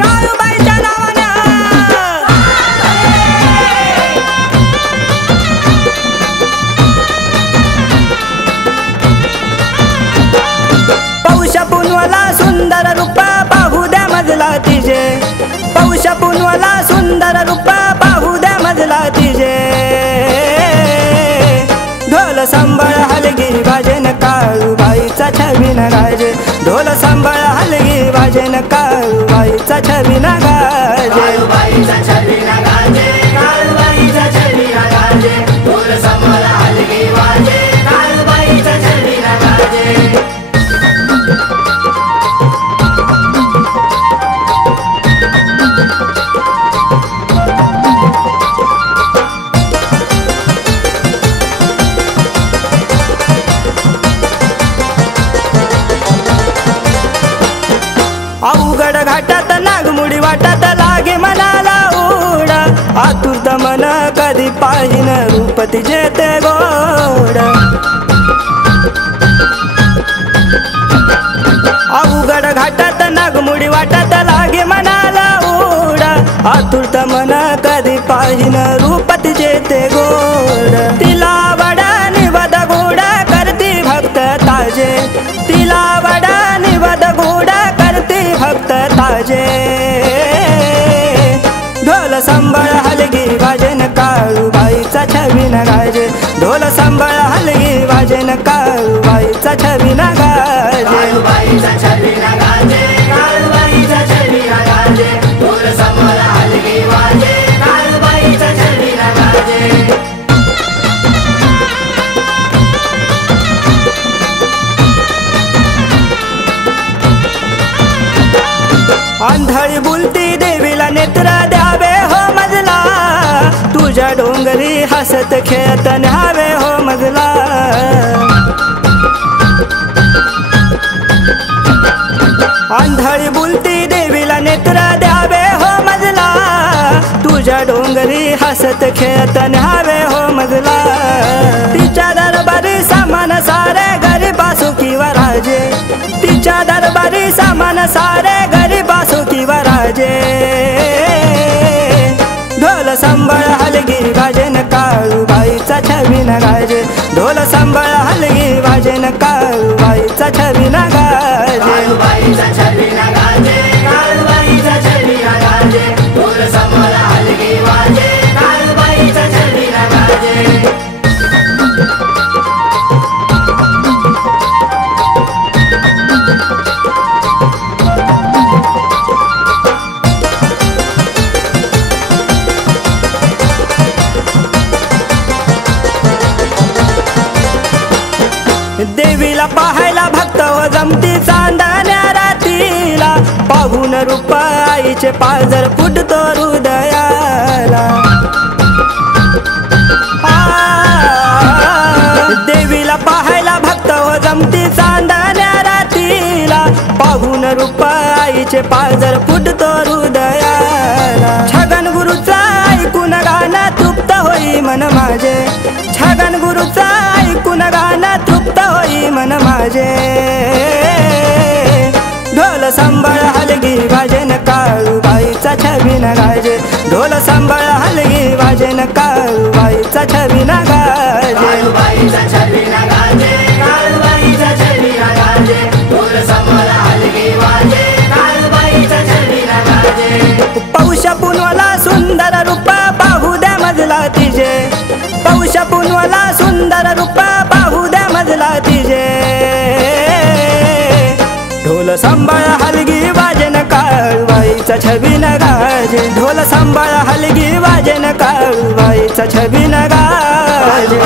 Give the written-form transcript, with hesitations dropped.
काळूबाईच्या नावानं पौष पुनवला सुंदर रूप पाहू द्या मजला तिजे पौष पुनवला सुंदर रूप पाहू द्या मजला तिजे ढोल संबळ हलगी वाजेन काळूबाईचा छबिन गाजे ढोल संबळ हलगी वाजेन काळूबाईचा छबिन गाजे काळूबाईचा छबिन गाजे काळूबाईचा छबिन गाजे ढोल संबळ हलगी वाजे काळूबाईचा छबिन गाजे अवघड घाटात नागमुडी वाटात लागे मनाला ओढ आतुरत मन कधी पाहिन रूप तिचे ते गोड अवघड घाटात नागमुडी वाटात लागे मनाला ओढ आतुरत मन कधी पाहिन रूप तिचे ते गोड तिला वडा निवद गोड करती भक्त ताजे तिला वडा निवद गोड भक्त ताजे ढोल संबळ हलगी वाजेन काळूबाईचा छबिन गाजे ढोल संबळ हलगी वाजेन काळूबाईचा छबिन गाजे काळूबाईचा छबिन गाजे काळूबाईचा छबिन गाजे ढोल संबळ हलगी वाजे काळूबाईचा छबिन गाजे आंधळी बुलती देवीला नेत्र द्यावे हो मजला तुझ्या डोंगरी हसत खेळत न्यावे हो मजला आंधळी बुलती देवीला नेत्र द्यावे हो मजला तुझ्या डोंगरी हसत खेळत न्यावे हो मजला तिच्या दरबारी सामान सारे गरीबा सुखीवर राजे तिच्या दरबारी सामान सारे गरीबा सुखीवर राजे ढोल संबळ हलगी वाजेन काळूबाईचा छबिन गाजे ढोल संबळ हलगी वाजेन काळूबाईचा छबिन गाजे काळूबाईचा छबिन गाजे काळूबाईचा छबिन गाजे ढोल संबळ हलगी वाजे काळूबाईचा छबिन गाजे देवीला पाहायला भक्त हो जमती चांदण्या रातीला पाहून रूप आईचे पाजर फुटतो हृदयाला देवीला पाहायला भक्त हो जमती चांदण्या रातीला पाहून रूप आईचे पाजर फुटतो हृदयाला छगन गुरुचा ऐकून गाणं तृप्त होई मन माझे छगन गुरुचा ऐकून गाणं तृप्त होई मन माझे ढोल संबळ हलगी वाजेन काळूबाईचा छबिन गाजे ढोल संबळ हलगी वाजेन काळूबाईचा छबिन गाजे काळूबाईचा छबिन गाजे काळूबाईचा छबिन गाजे ढोल संबळ हलगी वाजे काळूबाईचा छबिन गाजे पौष पुनवला सुंदर रूप पाहू द्या मजला तिजे पौष पुनवला सुंदर रूप पाहू द्या मजला तिजे ढोल संबळ हलगी वाजेन काळूबाईचा छबिन गाजे ढोल संबळ हलगी वाजेन काळूबाईचा छबिन गाजे